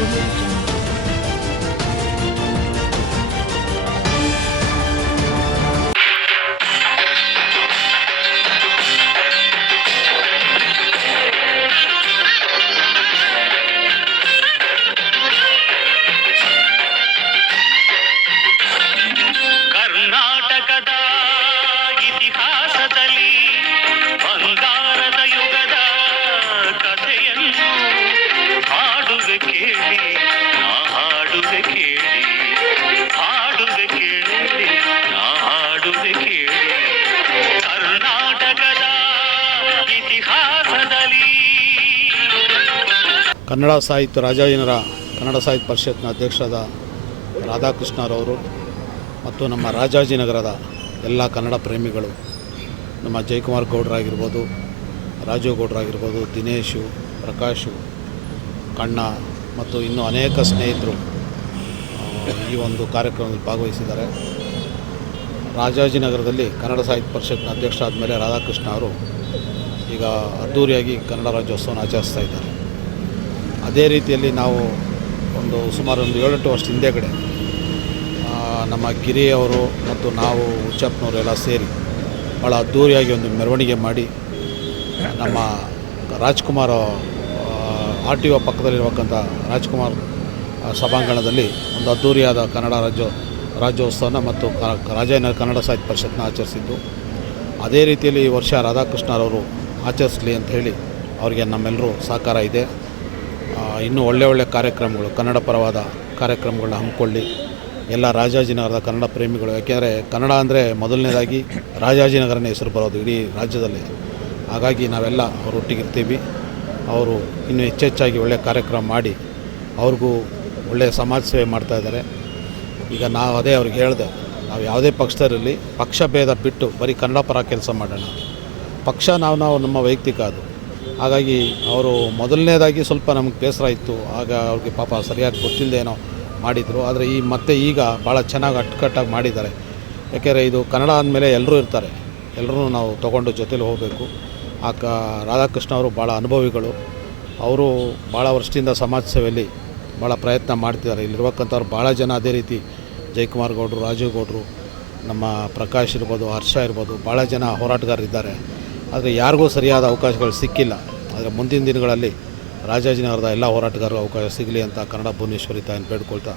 removed Kannada ಸಾಹಿತ್ಯ ರಾಜಾಜಿನಗರ ಕನ್ನಡ ಸಾಹಿತ್ಯ ಪರಿಷತ್ನ ಅಧ್ಯಕ್ಷರಾದ ರಾಧಾಕೃಷ್ಣರವರು ಮತ್ತು ನಮ್ಮ ರಾಜಾಜಿನಗರದ ಎಲ್ಲ ಕನ್ನಡ ಪ್ರೇಮಿಗಳು, ನಮ್ಮ ಜಯಕುಮಾರ್ ಗೌಡ್ರಾಗಿರ್ಬೋದು, ರಾಜು ಗೌಡ್ರಾಗಿರ್ಬೋದು, ದಿನೇಶು, ಪ್ರಕಾಶು, ಕಣ್ಣ ಮತ್ತು ಇನ್ನೂ ಅನೇಕ ಸ್ನೇಹಿತರು ಈ ಒಂದು ಕಾರ್ಯಕ್ರಮದಲ್ಲಿ ಭಾಗವಹಿಸಿದ್ದಾರೆ. ರಾಜಾಜಿನಗರದಲ್ಲಿ ಕನ್ನಡ ಸಾಹಿತ್ಯ ಪರಿಷತ್ನ ಅಧ್ಯಕ್ಷರಾದ ಮೇಲೆ ರಾಧಾಕೃಷ್ಣ ಅವರು ಈಗ ಅದ್ಧೂರಿಯಾಗಿ ಕನ್ನಡ ರಾಜ್ಯೋತ್ಸವನ ಆಚರಿಸ್ತಾ ಇದ್ದಾರೆ. ಅದೇ ರೀತಿಯಲ್ಲಿ ನಾವು ಒಂದು ಸುಮಾರು ಒಂದು ಏಳೆಂಟು ವರ್ಷ ಹಿಂದೆಗಡೆ ನಮ್ಮ ಗಿರಿಯವರು ಮತ್ತು ನಾವು ಹುಚ್ಚಪ್ಪನವರೆಲ್ಲ ಸೇರಿ ಭಾಳ ಅದ್ದೂರಿಯಾಗಿ ಒಂದು ಮೆರವಣಿಗೆ ಮಾಡಿ ನಮ್ಮ ರಾಜ್ಕುಮಾರ್ ಆರ್ ಟಿ ಒ ಪಕ್ಕದಲ್ಲಿರುವಕ್ಕಂಥ ರಾಜ್ಕುಮಾರ್ ಸಭಾಂಗಣದಲ್ಲಿ ಒಂದು ಅದ್ಧೂರಿಯಾದ ಕನ್ನಡ ರಾಜ್ಯ, ರಾಜ್ಯೋತ್ಸವನ ಮತ್ತು ರಾಜಾಯನ ಕನ್ನಡ ಸಾಹಿತ್ಯ ಪರಿಷತ್ನ ಆಚರಿಸಿದ್ದು. ಅದೇ ರೀತಿಯಲ್ಲಿ ಈ ವರ್ಷ ರಾಧಾಕೃಷ್ಣರವರು ಆಚರಿಸಲಿ ಅಂತ ಹೇಳಿ ಅವರಿಗೆ ನಮ್ಮೆಲ್ಲರೂ ಸಹಕಾರ ಇದೆ. ಇನ್ನೂ ಒಳ್ಳೆ ಒಳ್ಳೆ ಕಾರ್ಯಕ್ರಮಗಳು ಕನ್ನಡ ಪರವಾದ ಕಾರ್ಯಕ್ರಮಗಳನ್ನ ಹಮ್ಮಿಕೊಳ್ಳಿ. ಎಲ್ಲ ರಾಜಾಜಿನಗರದ ಕನ್ನಡ ಪ್ರೇಮಿಗಳು, ಯಾಕೆಂದರೆ ಕನ್ನಡ ಅಂದರೆ ಮೊದಲನೇದಾಗಿ ರಾಜಾಜಿನಗರನೇ ಹೆಸರು ಬರೋದು ಇಡೀ ರಾಜ್ಯದಲ್ಲಿ. ಹಾಗಾಗಿ ನಾವೆಲ್ಲ ಅವರೊಟ್ಟಿಗಿರ್ತೀವಿ. ಅವರು ಇನ್ನೂ ಹೆಚ್ಚೆಚ್ಚಾಗಿ ಒಳ್ಳೆಯ ಕಾರ್ಯಕ್ರಮ ಮಾಡಿ ಅವ್ರಿಗೂ ಒಳ್ಳೆಯ ಸಮಾಜ ಸೇವೆ ಮಾಡ್ತಾಯಿದ್ದಾರೆ ಈಗ ನಾವು ಅದೇ ಅವ್ರಿಗೆ ಹೇಳಿದೆ, ನಾವು ಯಾವುದೇ ಪಕ್ಷದಲ್ಲಿ ಪಕ್ಷ ಭೇದ ಬಿಟ್ಟು ಬರೀ ಕನ್ನಡ ಪರ ಕೆಲಸ ಮಾಡೋಣ. ಪಕ್ಷ ನಾವು ನಾವು ನಮ್ಮ ವೈಯಕ್ತಿಕ ಅದು. ಹಾಗಾಗಿ ಅವರು ಮೊದಲನೇದಾಗಿ ಸ್ವಲ್ಪ ನಮಗೆ ಬೇಸರ ಇತ್ತು. ಆಗ ಅವ್ರಿಗೆ ಪಾಪ ಸರಿಯಾಗಿ ಗೊತ್ತಿಲ್ಲದೇನೋ ಮಾಡಿದರು. ಆದರೆ ಈ ಮತ್ತೆ ಈಗ ಭಾಳ ಚೆನ್ನಾಗಿ ಅಟ್ಕಟ್ಟಾಗಿ ಮಾಡಿದ್ದಾರೆ. ಯಾಕೆಂದರೆ ಇದು ಕನ್ನಡ ಅಂದಮೇಲೆ ಎಲ್ಲರೂ ಇರ್ತಾರೆ. ಎಲ್ಲರೂ ನಾವು ತೊಗೊಂಡು ಜೊತೇಲಿ ಹೋಗಬೇಕು. ಆ ಕ ರಾಧಾಕೃಷ್ಣ ಅವರು ಭಾಳ ಅನುಭವಿಗಳು. ಅವರು ಭಾಳ ವರ್ಷದಿಂದ ಸಮಾಜ ಸೇವೆಯಲ್ಲಿ ಭಾಳ ಪ್ರಯತ್ನ ಮಾಡ್ತಿದ್ದಾರೆ. ಇಲ್ಲಿರುವಕ್ಕಂಥವ್ರು ಭಾಳ ಜನ ಅದೇ ರೀತಿ ಜಯಕುಮಾರ್ ಗೌಡರು, ರಾಜೀವ್ ಗೌಡರು, ನಮ್ಮ ಪ್ರಕಾಶ್ ಇರ್ಬೋದು, ಹರ್ಷ ಇರ್ಬೋದು ಭಾಳ ಜನ ಹೋರಾಟಗಾರರಿದ್ದಾರೆ. ಆದರೆ ಯಾರಿಗೂ ಸರಿಯಾದ ಅವಕಾಶಗಳು ಸಿಕ್ಕಿಲ್ಲ. ಆದರೆ ಮುಂದಿನ ದಿನಗಳಲ್ಲಿ ರಾಜಾಜಿನಗರದ ಎಲ್ಲ ಹೋರಾಟಗಾರರು ಅವಕಾಶ ಸಿಗಲಿ ಅಂತ ಕನ್ನಡ ಭುವನೇಶ್ವರಿ ತಾಯಿನ ಬೇಡ್ಕೊಳ್ತಾ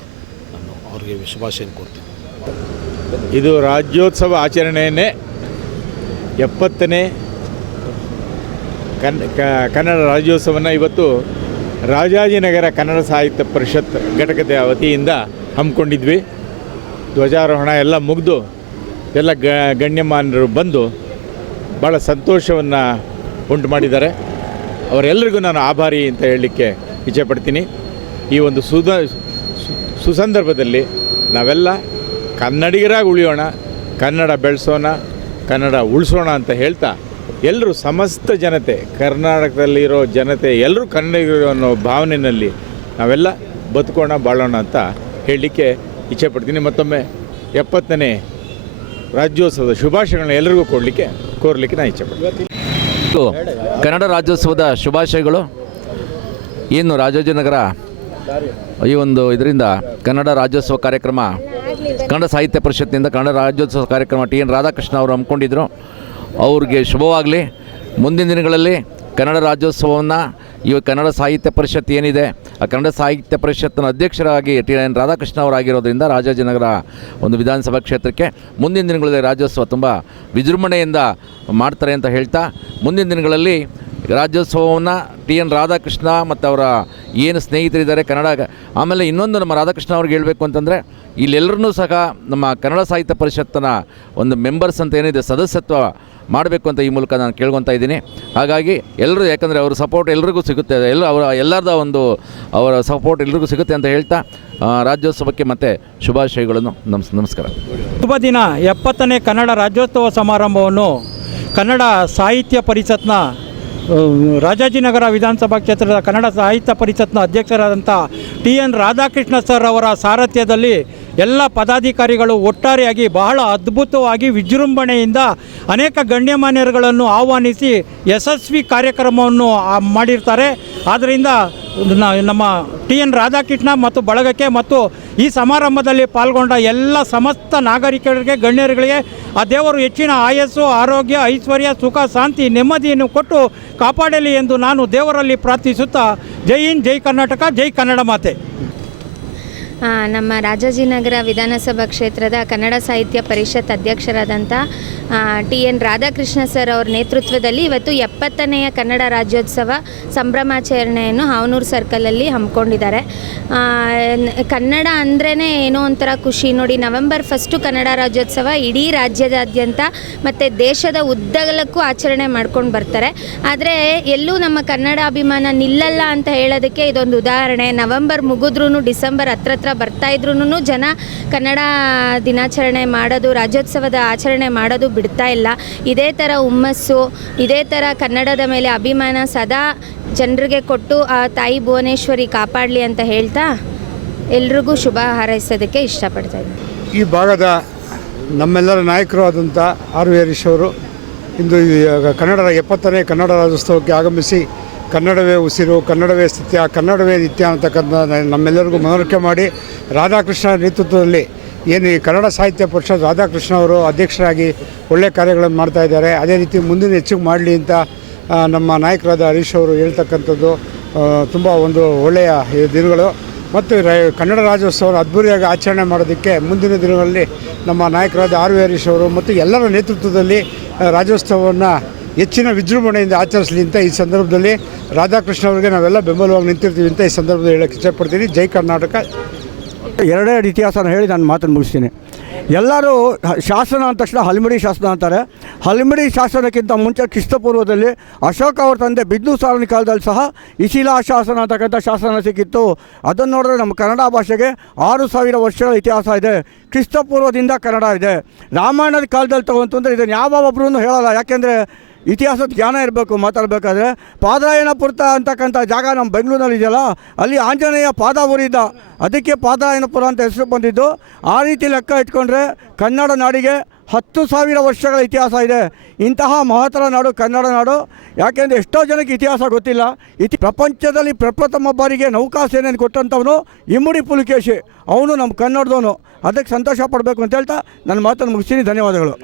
ನಾನು ಅವರಿಗೆ ಶುಭಾಶಯ ಕೊಡ್ತೀನಿ. ಇದು ರಾಜ್ಯೋತ್ಸವ ಆಚರಣೆಯನ್ನೇ ಎಪ್ಪತ್ತನೇ ಕನ್ ಕನ್ನಡ ರಾಜ್ಯೋತ್ಸವನ ಇವತ್ತು ರಾಜಾಜಿನಗರ ಕನ್ನಡ ಸಾಹಿತ್ಯ ಪರಿಷತ್ ಘಟಕದ ವತಿಯಿಂದ ಹಮ್ಮಿಕೊಂಡಿದ್ವಿ. ಧ್ವಜಾರೋಹಣ ಎಲ್ಲ ಮುಗಿದು ಎಲ್ಲ ಗಣ್ಯಮಾನ್ಯರು ಬಂದು ಭಾಳ ಸಂತೋಷವನ್ನು ಉಂಟು ಮಾಡಿದ್ದಾರೆ. ಅವರೆಲ್ಲರಿಗೂ ನಾನು ಆಭಾರಿ ಅಂತ ಹೇಳಲಿಕ್ಕೆ ಇಚ್ಛೆಪಡ್ತೀನಿ. ಈ ಒಂದು ಸುದ ಸುಸಂದರ್ಭದಲ್ಲಿ ನಾವೆಲ್ಲ ಕನ್ನಡಿಗರಾಗಿ ಉಳಿಯೋಣ, ಕನ್ನಡ ಬೆಳೆಸೋಣ, ಕನ್ನಡ ಉಳಿಸೋಣ ಅಂತ ಹೇಳ್ತಾ ಎಲ್ಲರೂ ಸಮಸ್ತ ಜನತೆ, ಕರ್ನಾಟಕದಲ್ಲಿರೋ ಜನತೆ ಎಲ್ಲರೂ ಕನ್ನಡಿಗರು ಅನ್ನೋ ಭಾವನೆಯಲ್ಲಿ ನಾವೆಲ್ಲ ಬದುಕೋಣ, ಬಾಳೋಣ ಅಂತ ಹೇಳಲಿಕ್ಕೆ ಇಚ್ಛೆಪಡ್ತೀನಿ. ಮತ್ತೊಮ್ಮೆ ಎಪ್ಪತ್ತನೇ ರಾಜ್ಯೋತ್ಸವದ ಶುಭಾಶಯಗಳನ್ನ ಎಲ್ಲರಿಗೂ ಕೊಡಲಿಕ್ಕೆ ಕೋರ್ಲಿಕ್ಕೆ ನಾನು ಇಚ್ಛೆಪಡ್ತೀನಿ ಇದು ಕನ್ನಡ ರಾಜ್ಯೋತ್ಸವದ ಶುಭಾಶಯಗಳು. ಏನು ರಾಜಾಜಿನಗರ ಈ ಒಂದು ಇದರಿಂದ ಕನ್ನಡ ರಾಜ್ಯೋತ್ಸವ ಕಾರ್ಯಕ್ರಮ, ಕನ್ನಡ ಸಾಹಿತ್ಯ ಪರಿಷತ್ನಿಂದ ಕನ್ನಡ ರಾಜ್ಯೋತ್ಸವ ಕಾರ್ಯಕ್ರಮ ಟಿ ಎನ್ ರಾಧಾಕೃಷ್ಣ ಅವರು ಹಮ್ಮಿಕೊಂಡಿದ್ದರು ಅವ್ರಿಗೆ ಶುಭವಾಗಲಿ. ಮುಂದಿನ ದಿನಗಳಲ್ಲಿ ಕನ್ನಡ ರಾಜ್ಯೋತ್ಸವವನ್ನು ಈ ಕನ್ನಡ ಸಾಹಿತ್ಯ ಪರಿಷತ್ ಏನಿದೆ, ಆ ಕನ್ನಡ ಸಾಹಿತ್ಯ ಪರಿಷತ್ತಿನ ಅಧ್ಯಕ್ಷರಾಗಿ ಟಿ ಎನ್ ರಾಧಾಕೃಷ್ಣ ಅವರಾಗಿರೋದ್ರಿಂದ ರಾಜಾಜಿನಗರ ಒಂದು ವಿಧಾನಸಭಾ ಕ್ಷೇತ್ರಕ್ಕೆ ಮುಂದಿನ ದಿನಗಳಲ್ಲಿ ರಾಜ್ಯೋತ್ಸವ ತುಂಬ ವಿಜೃಂಭಣೆಯಿಂದ ಮಾಡ್ತಾರೆ ಅಂತ ಹೇಳ್ತಾ, ಮುಂದಿನ ದಿನಗಳಲ್ಲಿ ರಾಜ್ಯೋತ್ಸವವನ್ನು ಟಿ ಎನ್ ರಾಧಾಕೃಷ್ಣ ಮತ್ತು ಅವರ ಏನು ಸ್ನೇಹಿತರಿದ್ದಾರೆ ಕನ್ನಡ, ಆಮೇಲೆ ಇನ್ನೊಂದು ನಮ್ಮ ರಾಧಾಕೃಷ್ಣ ಅವ್ರಿಗೆ ಹೇಳಬೇಕು ಅಂತಂದರೆ ಇಲ್ಲೆಲ್ಲರೂ ಸಹ ನಮ್ಮ ಕನ್ನಡ ಸಾಹಿತ್ಯ ಪರಿಷತ್ತಿನ ಒಂದು ಮೆಂಬರ್ಸ್ ಅಂತ ಏನಿದೆ, ಸದಸ್ಯತ್ವ ಮಾಡಬೇಕು ಅಂತ ಈ ಮೂಲಕ ನಾನು ಕೇಳ್ಕೊತಾ ಇದ್ದೀನಿ. ಹಾಗಾಗಿ ಎಲ್ಲರೂ ಯಾಕಂದರೆ ಅವ್ರ ಸಪೋರ್ಟ್ ಎಲ್ರಿಗೂ ಸಿಗುತ್ತೆ. ಎಲ್ಲ ಅವರ, ಎಲ್ಲರದ ಒಂದು ಅವರ ಸಪೋರ್ಟ್ ಎಲ್ರಿಗೂ ಸಿಗುತ್ತೆ ಅಂತ ಹೇಳ್ತಾ ರಾಜ್ಯೋತ್ಸವಕ್ಕೆ ಮತ್ತೆ ಶುಭಾಶಯಗಳನ್ನು ನಮಸ್, ನಮಸ್ಕಾರ. ಶುಭ ದಿನ. ಎಪ್ಪತ್ತನೇ ಕನ್ನಡ ರಾಜ್ಯೋತ್ಸವ ಸಮಾರಂಭವನ್ನು ಕನ್ನಡ ಸಾಹಿತ್ಯ ಪರಿಷತ್ನ ರಾಜಾಜಿನಗರ ವಿಧಾನಸಭಾ ಕ್ಷೇತ್ರದ ಕನ್ನಡ ಸಾಹಿತ್ಯ ಪರಿಷತ್ನ ಅಧ್ಯಕ್ಷರಾದಂಥ ಟಿ ಎನ್ ರಾಧಾಕೃಷ್ಣ ಸರ್ ಅವರ ಸಾರಥ್ಯದಲ್ಲಿ ಎಲ್ಲ ಪದಾಧಿಕಾರಿಗಳು ಒಟ್ಟಾರೆಯಾಗಿ ಬಹಳ ಅದ್ಭುತವಾಗಿ ವಿಜೃಂಭಣೆಯಿಂದ ಅನೇಕ ಗಣ್ಯಮಾನ್ಯರುಗಳನ್ನು ಆಹ್ವಾನಿಸಿ ಯಶಸ್ವಿ ಕಾರ್ಯಕ್ರಮವನ್ನು ಮಾಡಿರ್ತಾರೆ. ಆದ್ದರಿಂದ ನಮ್ಮ ಟಿ ಎನ್ ರಾಧಾಕೃಷ್ಣ ಮತ್ತು ಬಳಗಕ್ಕೆ ಮತ್ತು ಈ ಸಮಾರಂಭದಲ್ಲಿ ಪಾಲ್ಗೊಂಡ ಎಲ್ಲ ಸಮಸ್ತ ನಾಗರಿಕರಿಗೆ, ಗಣ್ಯರುಗಳಿಗೆ ಆ ದೇವರು ಹೆಚ್ಚಿನ ಆಯಸ್ಸು, ಆರೋಗ್ಯ, ಐಶ್ವರ್ಯ, ಸುಖ, ಶಾಂತಿ, ನೆಮ್ಮದಿಯನ್ನು ಕೊಟ್ಟು ಕಾಪಾಡಲಿ ಎಂದು ನಾನು ದೇವರಲ್ಲಿ ಪ್ರಾರ್ಥಿಸುತ್ತಾ, ಜೈ ಹಿಂದ್, ಜೈ ಕರ್ನಾಟಕ, ಜೈ ಕನ್ನಡ ಮಾತೆ. ನಮ್ಮ ರಾಜಾಜಿನಗರ ವಿಧಾನಸಭಾ ಕ್ಷೇತ್ರದ ಕನ್ನಡ ಸಾಹಿತ್ಯ ಪರಿಷತ್ ಅಧ್ಯಕ್ಷರಾದಂಥ ಟಿ ಎನ್ ರಾಧಾಕೃಷ್ಣ ಸರ್ ಅವ್ರ ನೇತೃತ್ವದಲ್ಲಿ ಇವತ್ತು ಎಪ್ಪತ್ತನೆಯ ಕನ್ನಡ ರಾಜ್ಯೋತ್ಸವ ಸಂಭ್ರಮಾಚರಣೆಯನ್ನು ಹಾವನೂರು ಸರ್ಕಲಲ್ಲಿ ಹಮ್ಮಿಕೊಂಡಿದ್ದಾರೆ. ಕನ್ನಡ ಅಂದ್ರೇ ಏನೋ ಒಂಥರ ಖುಷಿ. ನೋಡಿ, ನವೆಂಬರ್ ಫಸ್ಟು ಕನ್ನಡ ರಾಜ್ಯೋತ್ಸವ ಇಡೀ ರಾಜ್ಯದಾದ್ಯಂತ ಮತ್ತು ದೇಶದ ಉದ್ದಗಲಕ್ಕೂ ಆಚರಣೆ ಮಾಡ್ಕೊಂಡು ಬರ್ತಾರೆ. ಆದರೆ ಎಲ್ಲೂ ನಮ್ಮ ಕನ್ನಡ ಅಭಿಮಾನ ನಿಲ್ಲಲ್ಲ ಅಂತ ಹೇಳೋದಕ್ಕೆ ಇದೊಂದು ಉದಾಹರಣೆ. ನವೆಂಬರ್ ಮುಗಿದ್ರೂ ಡಿಸೆಂಬರ್ ಹತ್ರ ಹತ್ರ ಬರ್ತಾ ಇದ್ರೂ ಜನ ಕನ್ನಡ ದಿನಾಚರಣೆ ಮಾಡೋದು, ರಾಜ್ಯೋತ್ಸವದ ಆಚರಣೆ ಮಾಡೋದು ಬಿಡ್ತಾ ಇಲ್ಲ. ಇದೇ ಥರ ಹುಮ್ಮಸ್ಸು, ಇದೇ ಥರ ಕನ್ನಡದ ಮೇಲೆ ಅಭಿಮಾನ ಸದಾ ಜನರಿಗೆ ಕೊಟ್ಟು, ಆ ತಾಯಿ ಭುವನೇಶ್ವರಿ ಕಾಪಾಡಲಿ ಅಂತ ಹೇಳ್ತಾ ಎಲ್ರಿಗೂ ಶುಭ ಹಾರೈಸೋದಕ್ಕೆ ಇಷ್ಟಪಡ್ತಾ ಇದ್ದೀನಿ. ಈ ಭಾಗದ ನಮ್ಮೆಲ್ಲರ ನಾಯಕರು ಆದಂಥ ಆರ್ ವಿ ಹರೀಶ್ ಅವರು ಇಂದು ಕನ್ನಡದ ಎಪ್ಪತ್ತನೇ ಕನ್ನಡ ರಾಜ್ಯೋತ್ಸವಕ್ಕೆ ಆಗಮಿಸಿ ಕನ್ನಡವೇ ಉಸಿರು, ಕನ್ನಡವೇ ಸತ್ಯ ಕನ್ನಡವೇ ನಿತ್ಯ ಅಂತಕ್ಕಂಥ ನಮ್ಮೆಲ್ಲರಿಗೂ ಮನವರಿಕೆ ಮಾಡಿ ರಾಧಾಕೃಷ್ಣ ನೇತೃತ್ವದಲ್ಲಿ ಏನು ಈ ಕನ್ನಡ ಸಾಹಿತ್ಯ ಪರಿಷತ್ ರಾಧಾಕೃಷ್ಣ ಅವರು ಅಧ್ಯಕ್ಷರಾಗಿ ಒಳ್ಳೆಯ ಕಾರ್ಯಗಳನ್ನು ಮಾಡ್ತಾ ಇದ್ದಾರೆ. ಅದೇ ರೀತಿ ಮುಂದಿನ ಹೆಚ್ಚಿಗೆ ಮಾಡಲಿ ಅಂತ ನಮ್ಮ ನಾಯಕರಾದ ಹರೀಶ್ ಅವರು ಹೇಳ್ತಕ್ಕಂಥದ್ದು ತುಂಬ ಒಂದು ಒಳ್ಳೆಯ ದಿನಗಳು. ಮತ್ತು ಕನ್ನಡ ರಾಜ್ಯೋತ್ಸವ ಅದ್ಭುರಿಯಾಗಿ ಆಚರಣೆ ಮಾಡೋದಕ್ಕೆ ಮುಂದಿನ ದಿನಗಳಲ್ಲಿ ನಮ್ಮ ನಾಯಕರಾದ ಆರ್ ವಿ ಹರೀಶ್ ಅವರು ಮತ್ತು ಎಲ್ಲರ ನೇತೃತ್ವದಲ್ಲಿ ರಾಜ್ಯೋತ್ಸವವನ್ನು ಹೆಚ್ಚಿನ ವಿಜೃಂಭಣೆಯಿಂದ ಆಚರಿಸಲಿ ಅಂತ ಈ ಸಂದರ್ಭದಲ್ಲಿ ರಾಧಾಕೃಷ್ಣ ಅವರಿಗೆ ನಾವೆಲ್ಲ ಬೆಂಬಲವಾಗಿ ನಿಂತಿರ್ತೀವಿ ಅಂತ ಈ ಸಂದರ್ಭದಲ್ಲಿ ಹೇಳಕ್ಕೆ ಇಷ್ಟಪಡ್ತೀನಿ. ಜೈ ಕರ್ನಾಟಕ. ಎರಡೇ ಇತಿಹಾಸನ ಹೇಳಿ ನಾನು ಮಾತನ್ನು ಮುಗಿಸ್ತೀನಿ. ಎಲ್ಲರೂ ಶಾಸನ ಅಂದ ತಕ್ಷಣ ಹಲ್ಮಿಡಿ ಶಾಸನ ಅಂತಾರೆ. ಹಲ್ಮಿಡಿ ಶಾಸನಕ್ಕಿಂತ ಮುಂಚೆ ಕ್ರಿಸ್ತಪೂರ್ವದಲ್ಲಿ ಅಶೋಕ ಅವರ ತಂದೆ ಬಿದ್ದು ಸಾರನ ಕಾಲದಲ್ಲಿ ಸಹ ಇಶಿಲಾ ಶಾಸನ ಅಂತಕ್ಕಂಥ ಶಾಸನ ಸಿಕ್ಕಿತ್ತು. ಅದನ್ನು ನೋಡಿದ್ರೆ ನಮ್ಮ ಕನ್ನಡ ಭಾಷೆಗೆ ಆರು ಸಾವಿರ ವರ್ಷಗಳ ಇತಿಹಾಸ ಇದೆ. ಕ್ರಿಸ್ತಪೂರ್ವದಿಂದ ಕನ್ನಡ ಇದೆ. ರಾಮಾಯಣದ ಕಾಲದಲ್ಲಿ ತಗೊಂತಂದರೆ ಇದನ್ನು ಯಾವ ಒಬ್ಬರೂ ಹೇಳಲ್ಲ. ಯಾಕೆಂದರೆ ಇತಿಹಾಸದ ಜ್ಞಾನ ಇರಬೇಕು, ಮಾತಾಡಬೇಕಾದ್ರೆ ಪಾದರಾಯನಪುರ್ತ ಅಂತಕ್ಕಂಥ ಜಾಗ ನಮ್ಮ ಬೆಂಗಳೂರಿನಲ್ಲಿ ಇದೆಯಲ್ಲ, ಅಲ್ಲಿ ಆಂಜನೇಯ ಪಾದ ಊರಿದ್ದ ಅದಕ್ಕೆ ಪಾದರಾಯನಪುರ ಅಂತ ಹೆಸರು ಬಂದಿದ್ದು. ಆ ರೀತಿ ಲೆಕ್ಕ ಇಟ್ಕೊಂಡ್ರೆ ಕನ್ನಡ ನಾಡಿಗೆ ಹತ್ತು ಸಾವಿರ ವರ್ಷಗಳ ಇತಿಹಾಸ ಇದೆ. ಇಂತಹ ಮಹತ್ತರ ನಾಡು ಕನ್ನಡ ನಾಡು. ಯಾಕೆಂದರೆ ಎಷ್ಟೋ ಜನಕ್ಕೆ ಇತಿಹಾಸ ಗೊತ್ತಿಲ್ಲ. ಇತಿ ಪ್ರಪಂಚದಲ್ಲಿ ಪ್ರಪ್ರಥಮ ಬಾರಿಗೆ ನೌಕಾಸೇನೆಯನ್ನು ಕೊಟ್ಟಂಥವನು ಇಮ್ಮಡಿ ಪುಲಿಕೇಶಿ. ಅವನು ನಮ್ಮ ಕನ್ನಡದವನು. ಅದಕ್ಕೆ ಸಂತೋಷ ಪಡಬೇಕು ಅಂತ ಹೇಳ್ತಾ ನನ್ನ ಮಾತನ್ನು ಮುಗಿಸ್ತೀನಿ. ಧನ್ಯವಾದಗಳು.